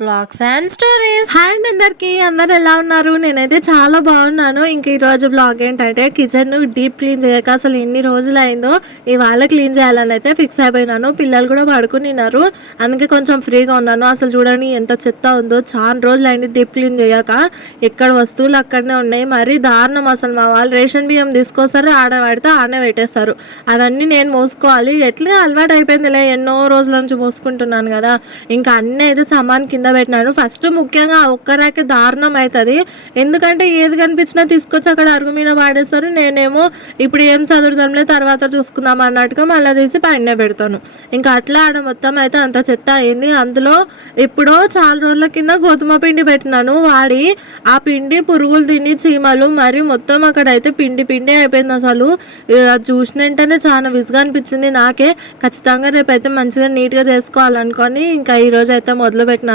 Vlogs and stories. Hi అందరికి, అందరు ఎలా ఉన్నారు? నేనైతే చాలా బాగున్నాను. ఇంక ఈ రోజు బ్లాగ్ ఏంటంటే కిచెన్ డీప్ క్లీన్ చేయక అసలు ఎన్ని రోజులు అయిందో ఇవాళ క్లీన్ చేయాలని అయితే ఫిక్స్ అయిపోయినాను. పిల్లలు కూడా పడుకునిన్నారు, అందుకే కొంచెం ఫ్రీగా ఉన్నాను. అసలు చూడండి ఎంత చెత్త ఉందో, చాలా రోజులు అయింది డీప్ క్లీన్ చేయక. ఎక్కడ వస్తువులు అక్కడనే ఉన్నాయి, మరీ దారుణం. అసలు మా వాళ్ళు రేషన్ బియ్యం తీసుకొస్తారు, ఆడవాడితే ఆడనే పెట్టేస్తారు. అవన్నీ నేను మోసుకోవాలి. ఎట్లా అలవాటు అయిపోయిందిలే, ఎన్నో రోజుల నుంచి మోసుకుంటున్నాను కదా. ఇంకా అన్నీ అయితే సామాన్ కింద పెట్టినాను. ఫస్ట్ ముఖ్యంగా ఒక్కరాకే దారుణం అవుతుంది, ఎందుకంటే ఏది కనిపించినా తీసుకొచ్చి అక్కడ అరుగు మీద వాడేస్తారు. నేనేమో ఇప్పుడు ఏం చదువుతాంలే తర్వాత చూసుకుందాం అన్నట్టుగా మళ్ళీ తీసి పైన పెడతాను. ఇంకా అట్లా ఆడ మొత్తం అయితే అంత చెత్త అయింది. అందులో ఎప్పుడో చాలా రోజుల కింద గోధుమ పిండి పెట్టినాను వాడి, ఆ పిండి పురుగులు తిని చీమలు మరి మొత్తం అక్కడ అయితే పిండి పిండి అయిపోయింది. అసలు అది చూసిన వెంటనే చాలా విసుగా అనిపించింది నాకే. ఖచ్చితంగా రేపైతే మంచిగా నీట్గా చేసుకోవాలనుకొని ఇంకా ఈరోజు అయితే మొదలు పెట్టినాను.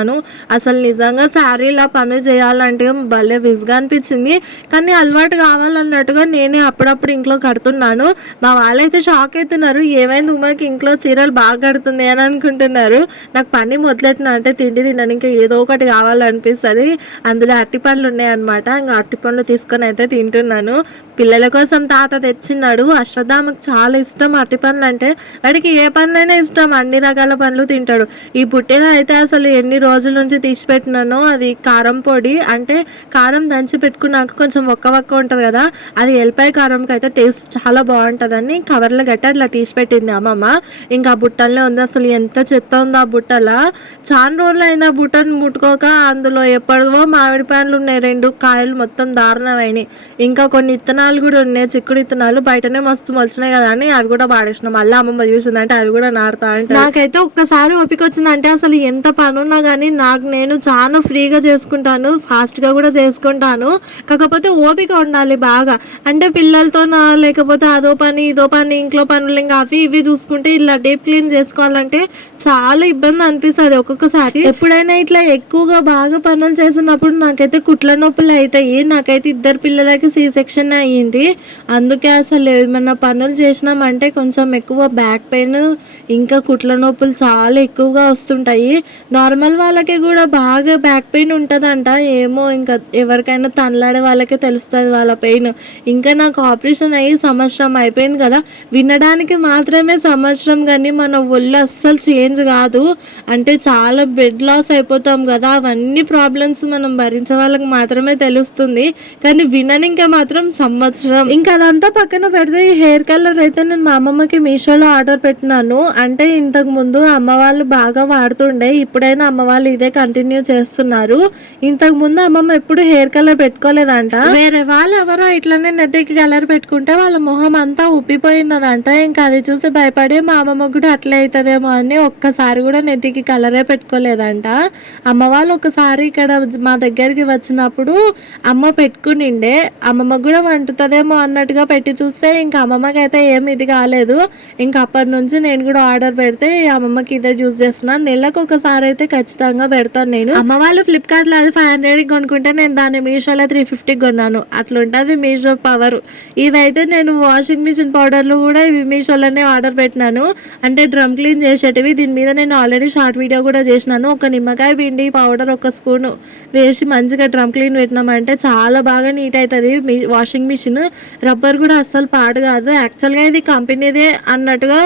అసలు నిజంగా శారీలా పనులు చేయాలంటే భలే విసుగా అనిపించింది, కానీ అలవాటు కావాలన్నట్టుగా నేనే అప్పుడప్పుడు ఇంట్లో కడుతున్నాను. మా వాళ్ళైతే షాక్ అవుతున్నారు, ఏమైంది ఉమ్మకి ఇంట్లో చీరలు బాగా కడుతుంది అని అనుకుంటున్నారు. నాకు పని మొదలెట్టిన అంటే తిండి తిన్నాను, ఇంకా ఏదో ఒకటి కావాలనిపిస్తుంది. అందులో అరటి పండ్లు ఉన్నాయన్నమాట, ఇంకా అరటి పండ్లు తీసుకొని అయితే తింటున్నాను. పిల్లల కోసం తాత తెచ్చిన్నాడు. అశ్వత్థామకు చాలా ఇష్టం అరటి పండ్లు అంటే, వాడికి ఏ పండ్లైనా ఇష్టం, అన్ని రకాల పండ్లు తింటాడు. ఈ పుట్టేలో అయితే అసలు ఎన్ని రోజుల నుంచి తీసి పెట్టినానో, అది కారం పొడి అంటే కారం దంచి పెట్టుకున్నాక కొంచెం ఒక్క ఉంటుంది కదా, అది ఎల్లిపాయ కారంకి అయితే టేస్ట్ చాలా బాగుంటుందని కవర్లో గట్ట అట్లా తీసి పెట్టింది అమ్మమ్మ. ఇంకా బుట్టల్లో ఉంది. అసలు ఎంత చెత్త ఉంది ఆ బుట్టల. చాలా రోజులు అయినా బుట్టను ముట్టుకోక అందులో ఎప్పటివో మామిడి పండ్లు ఉన్నాయి, 2 కాయలు మొత్తం దారుణమైనవి. ఇంకా కొన్ని ఇత్తనాలు కూడా ఉన్నాయి, చిక్కుడు ఇత్తనాలు బయటనే మస్తు మొలిచినాయి కదా అని అవి కూడా పాడేసినాం. మళ్ళీ అమ్మమ్మ చూసిందంటే అవి కూడా నారుతా అంటే నాకైతే ఒక్కసారి ఓపిక వచ్చిందంటే అసలు ఎంత పని ఉన్నా కానీ నేను చాలా ఫ్రీగా చేసుకుంటాను, ఫాస్ట్గా కూడా చేసుకుంటాను. కాకపోతే ఓపిక ఉండాలి బాగా. అంటే పిల్లలతో లేకపోతే అదో పని ఇదో పని ఇంట్లో పనులు ఇంకా అవి ఇవి చూసుకుంటే ఇలా డీప్ క్లీన్ చేసుకోవాలంటే చాలా ఇబ్బంది అనిపిస్తుంది ఒక్కొక్కసారి. ఎప్పుడైనా ఇట్లా ఎక్కువగా బాగా పనులు చేసినప్పుడు నాకైతే కుట్ల నొప్పులు అవుతాయి. నాకైతే 2 పిల్లలకి C-సెక్షన్ అయ్యింది, అందుకే అసలు ఏమన్నా పనులు చేసినామంటే కొంచెం ఎక్కువ బ్యాక్ పెయిన్ ఇంకా కుట్ల నొప్పులు చాలా ఎక్కువగా వస్తుంటాయి. నార్మల్ వాళ్ళకి కూడా బాగా బ్యాక్ పెయిన్ ఉంటుందంట, ఏమో ఇంకా ఎవరికైనా తనలాడే వాళ్ళకే తెలుస్తుంది వాళ్ళ పెయిన్. ఇంకా నాకు ఆపరేషన్ అయ్యి సంవత్సరం అయిపోయింది కదా, వినడానికి మాత్రమే సంవత్సరం, కానీ మన ఒళ్ళు అస్సలు చేంజ్ కాదు. అంటే చాలా బెడ్ లాస్ అయిపోతాం కదా, అవన్నీ ప్రాబ్లమ్స్ మనం భరించే వాళ్ళకి మాత్రమే తెలుస్తుంది, కానీ విననిక మాత్రం సంవత్సరం. ఇంకా అదంతా పక్కన పెడితే ఈ హెయిర్ కలర్ అయితే నేను మా అమ్మమ్మకి మీషోలో ఆర్డర్ పెట్టినాను. అంటే ఇంతకు ముందు అమ్మ వాళ్ళు బాగా వాడుతుండే, ఇప్పుడైనా అమ్మ వాళ్ళు ఇదే కంటిన్యూ చేస్తున్నారు. ఇంతకు ముందు అమ్మమ్మ ఎప్పుడు హెయిర్ కలర్ పెట్టుకోలేదంట, వేరే వాళ్ళు ఎవరో ఇట్లనే నెత్తికి కలర్ పెట్టుకుంటే వాళ్ళ మొహం అంతా ఉప్పిపోయినదంట. ఇంకా అది చూసి భయపడి మా అమ్మమ్మ కూడా అట్లా అవుతుందేమో అని ఒక్కసారి కూడా నెత్తికి కలరే పెట్టుకోలేదంట. అమ్మ వాళ్ళు ఒకసారి ఇక్కడ మా దగ్గరికి వచ్చినప్పుడు అమ్మ పెట్టుకునిండే, అమ్మమ్మ కూడా వండుతుందేమో అన్నట్టుగా పెట్టి చూస్తే ఇంకా అమ్మమ్మకి అయితే ఏమి ఇది కాలేదు. ఇంకా అప్పటి నుంచి నేను కూడా ఆర్డర్ పెడితే అమ్మమ్మకి ఇదే యూజ్ చేస్తున్నాను. నెలకు ఒకసారి అయితే ఖచ్చితంగా పెడతాను నేను. అమ్మ వాళ్ళు ఫ్లిప్కార్ట్ లో అది 500 కొనుక్కుంటే నేను దాన్ని మీషోలో 350 కొన్నాను. అట్లుంటది మీషో పవర్. ఇవైతే నేను వాషింగ్ మిషన్ పౌడర్లు కూడా ఇవి మీషోలోనే ఆర్డర్ పెట్టినాను, అంటే డ్రమ్ క్లీన్ చేసేటివి. దీని మీద నేను ఆల్రెడీ షార్ట్ వీడియో కూడా చేసినాను. ఒక నిమ్మకాయ పిండి పౌడర్ 1 స్పూన్ వేసి మంచిగా డ్రమ్ క్లీన్ పెట్టినామంటే చాలా బాగా నీట్ అవుతుంది వాషింగ్ మిషన్. రబ్బర్ కూడా అస్సలు పాడు కాదు. యాక్చువల్గా ఇది కంపెనీదే అన్నట్టుగా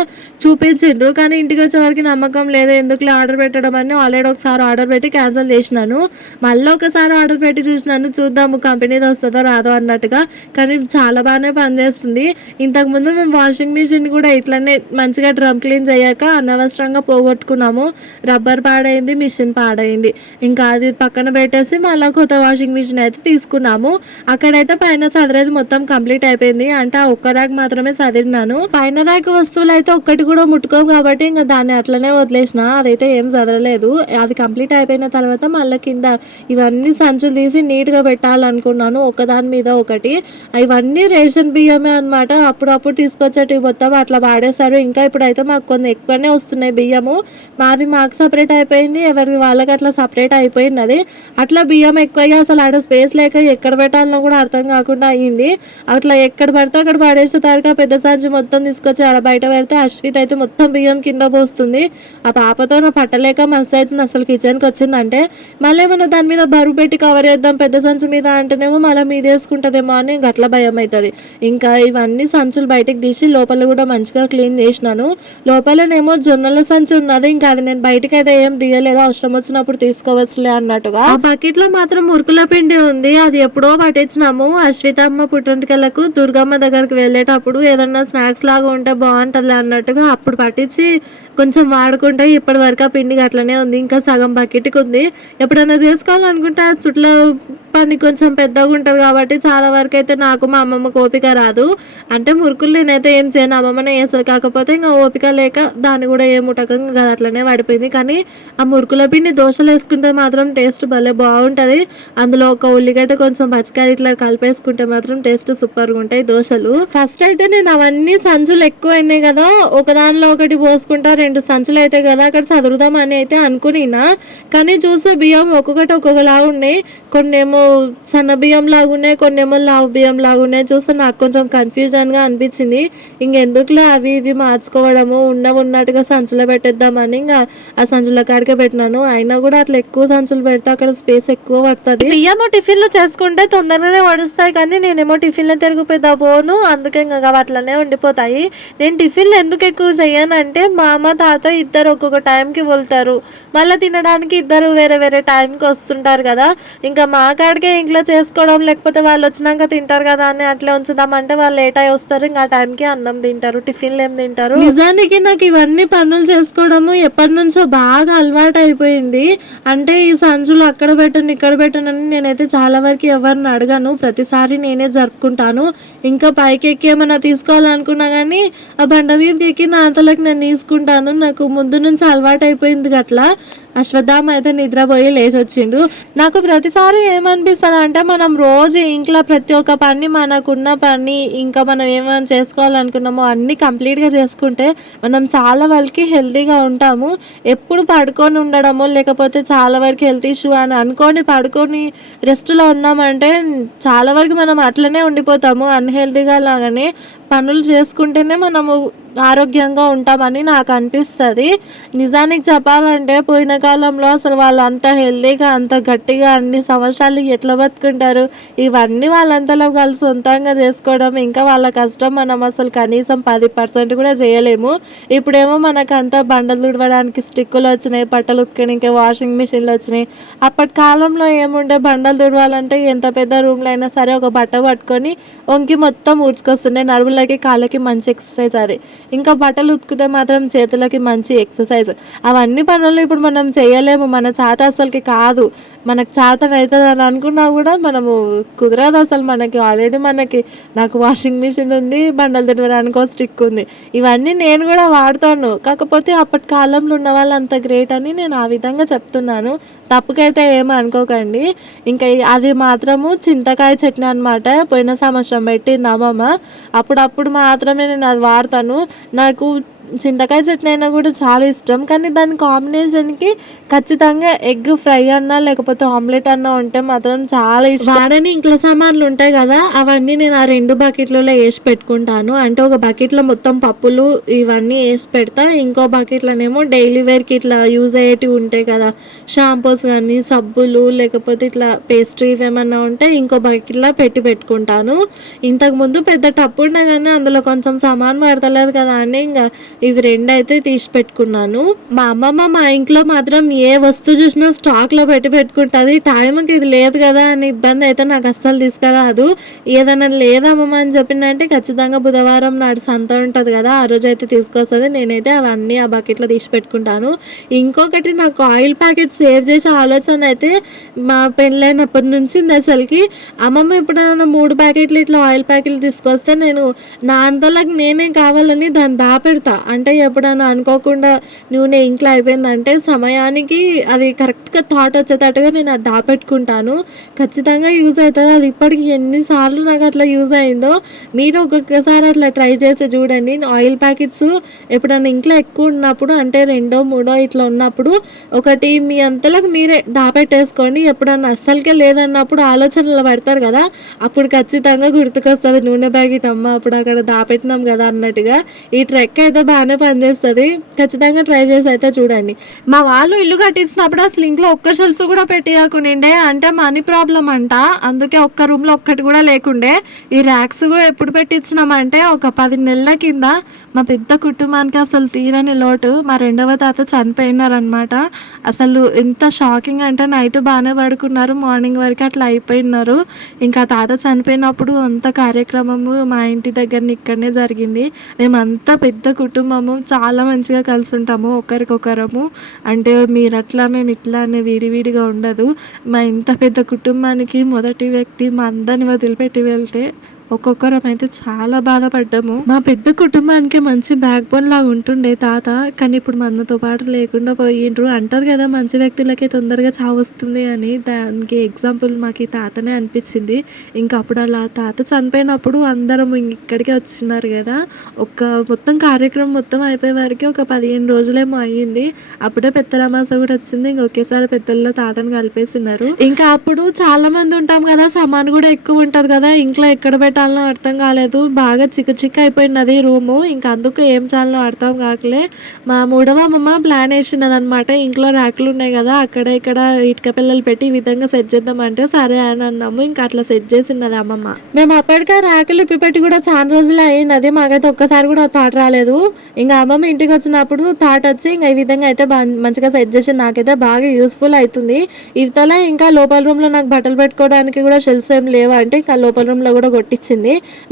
చూపించిండ్రు, కానీ ఇంటికి వచ్చే వరకు నమ్మకం లేదు, ఎందుకులే ఆర్డర్ పెట్టడం అని ఆల్రెడీ ఒకసారి ఆర్డర్ పెట్టి క్యాన్సిల్ చేసినాను. మళ్ళీ ఒకసారి ఆర్డర్ పెట్టి చూసినాను, చూద్దాము కంపెనీది వస్తుందో రాదో అన్నట్టుగా, కానీ చాలా బాగానే పనిచేస్తుంది. ఇంతకుముందు మేము వాషింగ్ మిషన్ కూడా ఇట్లనే మంచిగా డ్రమ్ క్లీన్ చేయక అనవసరంగా పోగొట్టుకున్నాము, రబ్బర్ పాడైంది, మిషన్ పాడైంది. ఇంకా అది పక్కన పెట్టేసి మళ్ళీ కొత్త వాషింగ్ మిషన్ అయితే తీసుకున్నాము. అక్కడైతే పైన సదరేది మొత్తం కంప్లీట్ అయిపోయింది, అంటే ఆ ఒక్క ర్యాక్ మాత్రమే సదిరినాను. పైన ర్యాక్ వస్తువులు అయితే ఒక్కటి కూడా ముట్టుకోము కాబట్టి ఇంకా దాన్ని అట్లనే వదిలేసిన, అదైతే ఏం చదరలేదు. అది కంప్లీట్ అయిపోయిన తర్వాత మళ్ళీ కింద ఇవన్నీ సంచులు తీసి నీట్గా పెట్టాలనుకున్నాను, ఒకదాని మీద ఒకటి. ఇవన్నీ రేషన్ బియ్యమే అనమాట, అప్పుడప్పుడు తీసుకొచ్చేటివి మొత్తం అట్లా వాడేశారు. ఇంకా ఇప్పుడైతే మాకు కొన్ని ఎక్కువనే వస్తున్నాయి బియ్యము, మాకు సపరేట్ అయిపోయింది, ఎవరికి వాళ్ళకి అట్లా సపరేట్ అయిపోయినది. అట్లా బియ్యం ఎక్కువగా అసలు ఆడ స్పేస్ లేక ఎక్కడ పెట్టాలనో కూడా అర్థం కాకుండా అయ్యింది. అట్లా ఎక్కడ పడితే అక్కడ పడేసేసరికి పెద్ద సంచి మొత్తం తీసుకొచ్చి ఆడ బయట పెడితే అశ్విత్ అయితే మొత్తం బియ్యం కింద పోస్తుంది. ఆ పాపతో నా పట్టలేక మస్తు అవుతుంది. అసలు అసలు కిచెన్కి వచ్చిందంటే మళ్ళీ ఏమన్నా దాని మీద బరువు పెట్టి కవర్ చేద్దాం పెద్ద సంచి మీద అంటేనేమో మళ్ళీ మీద వేసుకుంటుందేమో అని గట్ల భయం అవుతుంది. ఇంకా ఇవన్నీ సంచులు బయటకు తీసి లోపల కూడా మంచిగా క్లీన్ చేసినాను. లోపలనేమో జొన్నల సంచి ఉన్నది, ఇంకా అది నేను బయటకి అయితే ఏం తీయలేదు, అవసరం వచ్చినప్పుడు తీసుకోవచ్చులే అన్నట్టుగా. ఆ బకెట్ లో మాత్రం మురుకుల పిండి ఉంది, అది ఎప్పుడో పట్టించినాము. అశ్వితమ్మ పుట్టింటికెళ్ళకు దుర్గమ్మ దగ్గరికి వెళ్ళేటప్పుడు ఏదన్నా స్నాక్స్ లాగా ఉంటే బాగుంటుంది అన్నట్టుగా అప్పుడు పట్టించి కొంచెం వాడుకుంటే ఇప్పటి వరకు ఆ పిండి అట్లనే ఉంది. ఇంకా సగం బకెట్కి ఉంది. ఎప్పుడైనా చేసుకోవాలనుకుంటే ఆ చుట్ల పని కొంచెం పెద్దగా ఉంటుంది కాబట్టి చాలా వరకు అయితే నాకు మా అమ్మమ్మకు ఓపిక రాదు. అంటే మురుకులు నేనైతే ఏం చేయను, అమ్మమ్మనే వేస్తుంది. కాకపోతే ఇంకా ఓపిక లేక దాన్ని కూడా ఏం ముటకంగా కదా అట్లనే పడిపోయింది. కానీ ఆ మురుకుల పిండి దోశలు వేసుకుంటే మాత్రం టేస్ట్ భలే బాగుంటుంది. అందులో ఒక ఉల్లిగడ్డ కొంచెం పచ్చికాయ ఇట్లా కలిపేసుకుంటే మాత్రం టేస్ట్ సూపర్గా ఉంటాయి దోశలు. ఫస్ట్ అయితే నేను అవన్నీ సంచులు ఎక్కువ అయినాయి కదా, ఒకదానిలో ఒకటి పోసుకుంటా 2 సంచులు అయితే కదా అక్కడ చదువుదామని అయితే అనుకునినా. కానీ చూస్తే బియ్యం ఒక్కొక్కటి ఒక్కొక్కలాగా ఉన్నాయి, కొన్నేమో సన్న బియ్యం లాగా ఉన్నాయి, కొన్నేమో లావు బియ్యం లాగా ఉన్నాయి. చూస్తే నాకు కొంచెం కన్ఫ్యూజన్గా అనిపించింది. ఇంకెందుకులో అవి ఇవి మార్చుకోవడము, ఉన్నట్టుగా సంచులో పెట్టేద్దామని ఇంకా ఆ సంచుల కాడికే పెట్టినాను. అయినా కూడా అట్లా ఎక్కువ సంచులు పెడితే అక్కడ స్పేస్ ఎక్కువ పడుతుంది. బియ్యము టిఫిన్లు చేసుకుంటే తొందరగానే వడుస్తాయి, కానీ నేనేమో టిఫిన్లో తిరిగిపోతా పోను, అందుకే ఇంకా అట్లనే ఉండిపోతాయి. నేను టిఫిన్లు ఎందుకు ఎక్కువ చెయ్యనంటే మా అమ్మ తాత ఇద్దరు ఒక్కొక్క టైంకి వెళ్తారు, మళ్ళీ తినడానికి ఇద్దరు వేరే వేరే టైంకి వస్తుంటారు కదా. ఇంకా మా కాడికే ఇంట్లో చేసుకోవడం, లేకపోతే వాళ్ళు వచ్చినాక తింటారు కదా అని అట్లా ఉంచుదామంటే వాళ్ళు లేట్ అయి వస్తారు, ఇంకా ఆ టైంకి అన్నం తింటారు, టిఫిన్లు ఏం తింటారు. నిజానికి నాకు ఇవన్నీ పనులు చేసుకోవడము ఎప్పటి నుంచో బాగా అలవాటు అయిపోయింది. అంటే ఈ సంచులు అక్కడ పెట్టను ఇక్కడ పెట్టను అని నేనైతే చాలా వరకు ఎవరిని అడగను, ప్రతిసారి నేనే జరుపుకుంటాను. ఇంకా పైకి ఎక్కి ఏమైనా తీసుకోవాలనుకున్నా కానీ ఆ బండ మీదకి ఎక్కి నా అంతలోకి నేను తీసుకుంటాను. నాకు ముందు నుంచి అలవాటు అయిపోయింది అట్లా. అశ్వత్థామ అయితే నిద్రపోయి లేచి వచ్చిండు. నాకు ప్రతిసారి ఏమనిపిస్తుంది అంటే మనం రోజు ఇంట్లో ప్రతి ఒక్క పని, మనకున్న పని, ఇంకా మనం ఏమైనా చేసుకోవాలనుకున్నామో అన్నీ కంప్లీట్గా చేసుకుంటే మనం చాలా వరకు హెల్తీగా ఉంటాము. ఎప్పుడు పడుకొని ఉండడము, లేకపోతే చాలా వరకు హెల్త్ ఇష్యూ అని అనుకొని పడుకొని రెస్ట్లో ఉన్నామంటే చాలా వరకు మనం అట్లనే ఉండిపోతాము అన్హెల్తీగా లాగానే. పనులు చేసుకుంటేనే మనము ఆరోగ్యంగా ఉంటామని నాకు అనిపిస్తుంది. నిజానికి చెప్పాలంటే పోయిన కాలంలో అసలు వాళ్ళు అంత హెల్తీగా అంత గట్టిగా అన్ని సంవత్సరాలు ఎట్లా బతుకుంటారు, ఇవన్నీ వాళ్ళంతలో వాళ్ళు సొంతంగా చేసుకోవడం, ఇంకా వాళ్ళ కష్టం మనం అసలు కనీసం 10% కూడా చేయలేము. ఇప్పుడేమో మనకు అంతా బండలు తుడవడానికి స్టిక్కులు వచ్చినాయి, బట్టలు ఉతకడానికి వాషింగ్ మిషన్లు వచ్చినాయి. అప్పటి కాలంలో ఏముండే, బండలు తుడవాలంటే ఎంత పెద్ద రూమ్లో అయినా సరే ఒక బట్ట పట్టుకొని వంకి మొత్తం ఊడ్చుకొస్తుండే, నడుములకి కాళ్ళకి మంచి ఎక్సర్సైజ్ అది. ఇంకా బట్టలు ఉతికితే మాత్రం చేతులకి మంచి ఎక్సర్సైజ్. అవన్నీ పనులు ఇప్పుడు మనం చేయలేము, మన చేత అసలుకి కాదు. మనకు చేత అవుతుంది అని అనుకున్నా కూడా మనము కుదరదు అసలు మనకి. ఆల్రెడీ నాకు వాషింగ్ మిషన్ ఉంది, బండలు తినడానికి ఒక స్టిక్ ఉంది, ఇవన్నీ నేను కూడా వాడతాను. కాకపోతే అప్పటి కాలంలో ఉన్న వాళ్ళు అంత గ్రేట్ అని నేను ఆ విధంగా చెప్తున్నాను, తప్పుకైతే ఏమో అనుకోకండి. ఇంకా అది మాత్రము చింతకాయ చట్నీ అనమాట, పోయిన సంవత్సరం పెట్టింది అమ్మమ్మ. అప్పుడప్పుడు మాత్రమే నేను అది వాడతాను. నాకు చింతకాయ చట్నీ అయినా కూడా చాలా ఇష్టం, కానీ దాని కాంబినేషన్కి ఖచ్చితంగా ఎగ్ ఫ్రై అన్నా లేకపోతే ఆమ్లెట్ అన్నా ఉంటే మాత్రం చాలా ఇష్టం. వాడని ఇంట్లో సామాన్లు ఉంటాయి కదా, అవన్నీ నేను ఆ 2 బకెట్లలో వేసి పెట్టుకుంటాను. అంటే ఒక బకెట్లో మొత్తం పప్పులు ఇవన్నీ వేసి పెడతా, ఇంకో బకెట్లోనేమో డైలీ వేర్కి ఇట్లా యూజ్ అయ్యేటివి ఉంటాయి కదా, షాంపూస్ కానీ సబ్బులు లేకపోతే ఇట్లా పేస్ట్రీ ఏమన్నా ఉంటే ఇంకో బకెట్లో పెట్టుకుంటాను. ఇంతకుముందు పెద్ద టప్పు ఉన్నా కానీ అందులో కొంచెం సామాన్ పడతలేదు కదా అని ఇంకా ఇవి 2 అయితే తీసి పెట్టుకున్నాను. మా అమ్మమ్మ మా ఇంట్లో మాత్రం ఏ వస్తువు చూసినా స్టాక్లో పెట్టుకుంటుంది. టైంకి ఇది లేదు కదా అని ఇబ్బంది అయితే నాకు అస్సలు తీసుకురాదు. ఏదైనా లేదమ్మమ్మ అని చెప్పిందంటే ఖచ్చితంగా బుధవారం నాడు సంత ఉంటుంది కదా, ఆ రోజు అయితే తీసుకొస్తుంది. నేనైతే అవన్నీ ఆ బకెట్లో తీసి పెట్టుకుంటాను. ఇంకొకటి, నాకు ఆయిల్ ప్యాకెట్ సేవ్ చేసే ఆలోచన అయితే మా పెళ్ళైనప్పటి నుంచి ఉంది అసలుకి. అమ్మమ్మ ఎప్పుడైనా 3 ప్యాకెట్లు ఇట్లా ఆయిల్ ప్యాకెట్లు తీసుకొస్తే నేను నా అంతలోకి నేనే కావాలని దాన్ని దాపెడతా. అంటే ఎప్పుడైనా అనుకోకుండా నూనె ఇంట్లో అయిపోయిందంటే సమయానికి అది కరెక్ట్గా థాట్ వచ్చేటట్టుగా నేను అది దాపెట్టుకుంటాను. ఖచ్చితంగా యూజ్ అవుతుంది. అది ఇప్పటికి ఎన్నిసార్లు నాకు అట్లా యూజ్ అయిందో మీరు ఒక్కొక్కసారి అట్లా ట్రై చేసి చూడండి. ఆయిల్ ప్యాకెట్స్ ఎప్పుడైనా ఇంట్లో ఎక్కువ ఉన్నప్పుడు, అంటే 2, 3 ఇట్లా ఉన్నప్పుడు ఒకటి మీ అంతలోకి మీరే దాపెట్టేసుకోండి. ఎప్పుడన్నా అస్సలకే లేదన్నప్పుడు ఆలోచనలు పడతారు కదా, అప్పుడు ఖచ్చితంగా గుర్తుకొస్తుంది నూనె ప్యాకెట్, అమ్మ అప్పుడు అక్కడ దాపెట్టినాం కదా అన్నట్టుగా. ఈ ట్రెక్ అయితే బాగానే పనిచేస్తుంది. ఖచ్చితంగా ట్రై చేసి అయితే చూడండి. మా వాళ్ళు ఇల్లు కట్టించినప్పుడు అసలు ఇంట్లో ఒక్క షెల్ఫ్స్ కూడా పెట్టియకుండే, అంటే మనీ ప్రాబ్లం అంట, అందుకే ఒక్క రూమ్లో ఒక్కటి కూడా లేకుండే. ఈ ర్యాక్స్ కూడా ఎప్పుడు పెట్టించినామంటే ఒక 10 నెలల కింద. మా పెద్ద కుటుంబానికి అసలు తీరని లోటు. మా రెండవ తాత చనిపోయినారనమాట. అసలు ఎంత షాకింగ్ అంటే నైట్ బాగానే పడుకున్నారు, మార్నింగ్ వరకు అట్లా అయిపోయినారు. ఇంకా తాత చనిపోయినప్పుడు అంత కార్యక్రమము మా ఇంటి దగ్గర ఇక్కడనే జరిగింది. మేమంతా పెద్ద కుటుంబము, చాలా మంచిగా కలిసి ఉంటాము ఒకరికొకరము. అంటే మీరు అట్లా మేము ఇట్లా అనే విడివిడిగా ఉండదు. మా ఇంత పెద్ద కుటుంబానికి మొదటి వ్యక్తి మా అందరిని వదిలిపెట్టి వెళ్తే ఒక్కొక్కరం అయితే చాలా బాధపడ్డాము. మా పెద్ద కుటుంబానికి మంచి బ్యాక్ బోన్ లాగా ఉంటుండే తాత, కానీ ఇప్పుడు మనతో పాటు లేకుండా పోయిండ్రు. అంటారు కదా మంచి వ్యక్తులకే తొందరగా చావు వస్తుంది అని, దానికి ఎగ్జాంపుల్ మాకు ఈ తాతనే అనిపించింది. ఇంకా అప్పుడు అలా తాత చనిపోయినప్పుడు అందరం ఇక్కడికే వచ్చిన్నారు కదా. మొత్తం కార్యక్రమం మొత్తం అయిపోయే వరకు ఒక 15 రోజులేమో అయ్యింది. అప్పుడే పెద్దరామాస కూడా వచ్చింది. ఇంక ఒకేసారి పెద్దల్లో తాతను కలిపేసినారు. ఇంకా అప్పుడు చాలా మంది ఉంటాం కదా, సామాన్ కూడా ఎక్కువ ఉంటది కదా, ఇంట్లో ఎక్కడ పెట్టాలనో అర్థం కాలేదు. బాగా చిక్కు అయిపోయినది రూము. ఇంకా అందుకు ఏం చాలనో అర్థం కాకలే. మా మూడవ అమ్మమ్మ ప్లాన్ వేసినది అనమాట. ఇంట్లో ర్యాకులు ఉన్నాయి కదా, అక్కడ ఇక్కడ ఇటుక పిల్లలు పెట్టి ఈ విధంగా సెట్ చేద్దామంటే సరే అని అన్నాము. ఇంకా అట్లా సెట్ చేసినది అమ్మమ్మ. మేము అప్పటికే ర్యాకులు ఇప్పిపెట్టి కూడా చాలా రోజులు అయినది. మాకైతే ఒక్కసారి కూడా థాట్ రాలేదు. ఇంకా అమ్మమ్మ ఇంటికి వచ్చినప్పుడు థాట్ వచ్చి ఇంకా ఈ విధంగా అయితే మంచిగా సెట్ చేసి నాకైతే బాగా యూస్ఫుల్ అవుతుంది. ఇవతల ఇంకా లోపల రూమ్ లో నాకు బట్టలు పెట్టుకోవడానికి కూడా షెల్ఫ్స్ ఏం లేవు అంటే ఇంకా లోపల రూమ్ లో కూడా కొట్టించింది.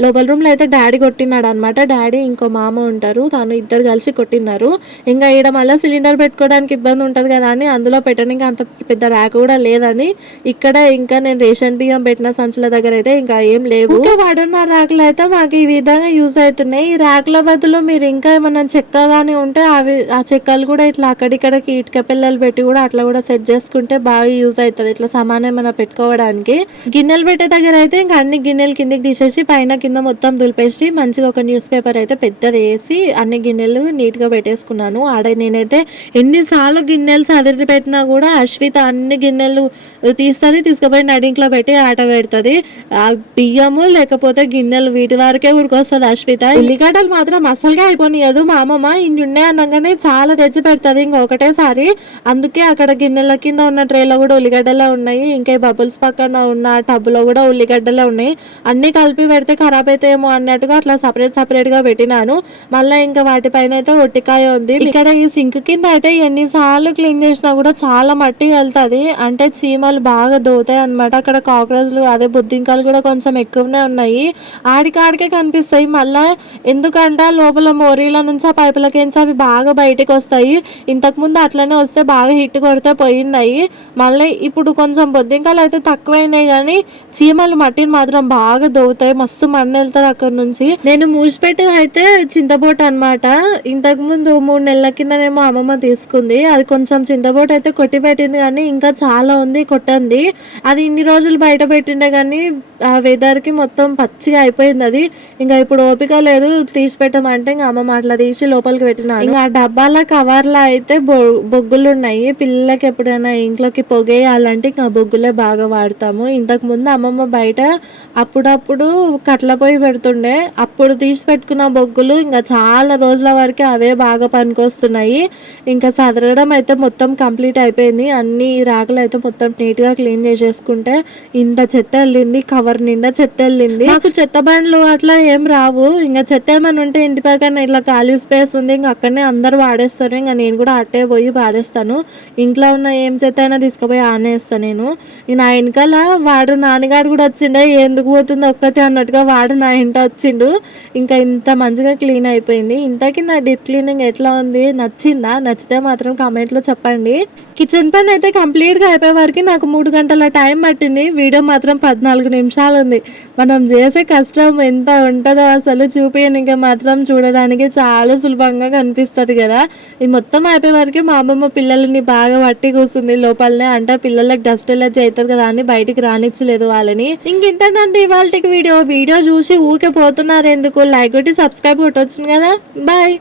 లోపల రూమ్ లో అయితే డాడీ కొట్టినాడు అనమాట. డాడీ ఇంకో మామ ఉంటారు, తాను ఇద్దరు కలిసి కొట్టినారు. ఇంకా ఈడ మళ్ళీ సిలిండర్ పెట్టుకోవడానికి ఇబ్బంది ఉంటది కదా అని అందులో పెట్టడానికి అంత పెద్ద ర్యాక్ కూడా లేదని ఇక్కడ ఇంకా నేను రేషన్ బియ్యం పెట్టిన సంచుల దగ్గర అయితే ఇంకా ఏం లేవు. ఇంకా వాడున్న ర్యాక్లు అయితే మాకు ఈ విధంగా యూజ్ అవుతున్నాయి. ఈ ర్యాక్ల బదులు మీరు ఇంకా ఏమన్నా చెక్క గానీ ఉంటే ఆ చెక్కలు కూడా ఇట్లా అక్కడిక్కడికి ఇటుక పిల్లలు పెట్టి కూడా అట్లా కూడా సెట్ చేసుకుంటే బాగా యూజ్ అవుతుంది. ఇట్లా సామాన్ ఏమైనా పెట్టుకోవడానికి. గిన్నెలు పెట్టే దగ్గర అయితే ఇంకా అన్ని గిన్నెలు కిందికి తీసేసి పైన కింద మొత్తం దులిపేసి మంచిగా ఒక న్యూస్ పేపర్ అయితే పెద్దది వేసి అన్ని గిన్నెలు నీట్ గా పెట్టేసుకున్నాను. ఆడ నేనైతే ఎన్నిసార్లు గిన్నెలు సదిరి పెట్టినా కూడా అశ్విత అన్ని గిన్నెలు తీస్తుంది, తీసుకుపోయి నడింట్లో పెట్టి ఆట పెడుతుంది. ఆ బియ్యము లేకపోతే గిన్నెలు వీటి వరకే ఉరికొస్తుంది అశ్విత. ఉల్లిగడ్డలు మాత్రం అసలుగా అయిపోనియదు. మా అమ్మమ్మ ఇన్ని ఉన్నాయి అనగానే చాలా తెచ్చి పెడుతుంది ఇంకా ఒకటేసారి. అందుకే అక్కడ గిన్నెల కింద ఉన్న ట్రేలో కూడా ఉల్లిగడ్డలే ఉన్నాయి. ఇంకా బబుల్స్ పక్కన ఉన్న టబ్లో కూడా ఉల్లిగడ్డలే ఉన్నాయి. అన్ని కలిపి పెడితే ఖరాబ్ అవుతాయేమో అన్నట్టుగా అట్లా సపరేట్ గా పెట్టినాను. మళ్ళీ ఇంకా వాటిపైన అయితే ఒట్టికాయ ఉంది. ఇక్కడ ఈ సింక్ కింద అయితే ఎన్నిసార్లు క్లీన్ చేసినా కూడా చాలా మట్టి వెళ్తుంది. అంటే చీమలు బాగా దోతాయి అనమాట. అక్కడ కాక్రోచ్లు అదే బుద్ధింకాలు కూడా కొంచెం ఎక్కువనే ఉన్నాయి. ఆడికే కనిపిస్తాయి. మళ్ళీ ఎందుకంటే లోపల మోరీల నుంచి ఆ పైపులకించి అవి బాగా బయటకు వస్తాయి. ఇంతకుముందు అట్లనే వస్తే బాగా హిట్ కొడితే పోయినాయి. మళ్ళీ ఇప్పుడు కొంచెం బొద్దింకాలు అయితే తక్కువైనాయి కానీ చీమలు మట్టిని మాత్రం బాగా దోవుతాయి. మస్తు మన్ను వెళ్తారు అక్కడ నుంచి. నేను మూసిపెట్టేది అయితే చింతబోట అనమాట. ఇంతకు ముందు 3 నెలల కిందనేమో అమ్మమ్మ తీసుకుంది. అది కొంచెం చింతబోట అయితే కొట్టి పెట్టింది కానీ ఇంకా చాలా ఉంది కొట్టండి. అది ఇన్ని రోజులు బయట పెట్టిండే కానీ ఆ వెదర్ కి మొత్తం పచ్చిగా అయిపోయింది అది. ఇంకా ఇప్పుడు ఓపిక లేదు తీసి పెట్టమంటే ఇంకా అమ్మమ్మ అట్లా తీసి లోపలికి పెట్టినా. ఇంకా ఆ డబ్బాల కవర్లో అయితే బొగ్గులు ఉన్నాయి. పిల్లలకి ఎప్పుడైనా ఇంట్లోకి పొగేయాలంటే ఇంకా బొగ్గులే బాగా వాడతాము. ఇంతకు ముందు అమ్మమ్మ బయట అప్పుడప్పుడు కట్ల పొయ్యి పెడుతుండే. అప్పుడు తీసి పెట్టుకున్న బొగ్గులు ఇంకా చాలా రోజుల వరకు అవే బాగా పనికొస్తున్నాయి. ఇంకా సదరడం అయితే మొత్తం కంప్లీట్ అయిపోయింది. అన్ని ర్యాకులు అయితే మొత్తం నీట్ గా క్లీన్ చేసేసుకుంటే ఇంత చెత్త వెళ్ళింది. కవర్ నిండా చెత్త వెళ్ళింది. నాకు చెత్త బండ్లు అట్లా ఏం రావు. ఇంకా చెత్త ఏమైనా ఉంటే ఇంటి పక్కన ఇట్లా ఖాళీ స్పేస్ ఉంది, ఇంకా అక్కడనే అందరు వాడేస్తారు. ఇంకా నేను కూడా అట్టే పోయి వాడేస్తాను. ఇంట్లో ఉన్న ఏం చెత్త అయినా తీసుకుపోయి ఆనేస్తాను నేను. నా వెనకాల వాడు నాన్నగాడు కూడా వచ్చిండే, ఎందుకు పోతుంది ఒక్కతే అన్నట్టుగా వాడు నా ఇంట వచ్చిండు. ఇంకా ఇంత మంచిగా క్లీన్ అయిపోయింది. ఇంతకీ నా డీప్ క్లీనింగ్ ఎట్లా ఉంది, నచ్చిందా? నచ్చితే మాత్రం కామెంట్లో చెప్పండి. కిచెన్ పని అయితే కంప్లీట్గా అయిపోయే వరకు నాకు 3 గంటల టైం పట్టింది. వీడియో మాత్రం 14 నిమిషాలు ఉంది. మనం చేసే కష్టం ఎంత ఉంటుందో అసలు చూపించడానికి మాత్రం చూడడానికి చాలా సులభంగా కనిపిస్తుంది కదా. ఇది మొత్తం అయిపోయే వరకు మా అమ్మమ్మ పిల్లల్ని బాగా పట్టి కూర్చుంది లోపలనే. అంటే పిల్లలకి డస్ట్ ఎలర్జీ అవుతుంది కదా అని బయటికి రానిచ్చలేదు వాళ్ళని. ఇంకేంటంటే ఇవాళకి వీడియో చూసి ఊకే పోతున్నారు ఎందుకు? లైక్ కొట్టి సబ్స్క్రైబ్ కొట్టొచ్చును కదా. బాయ్.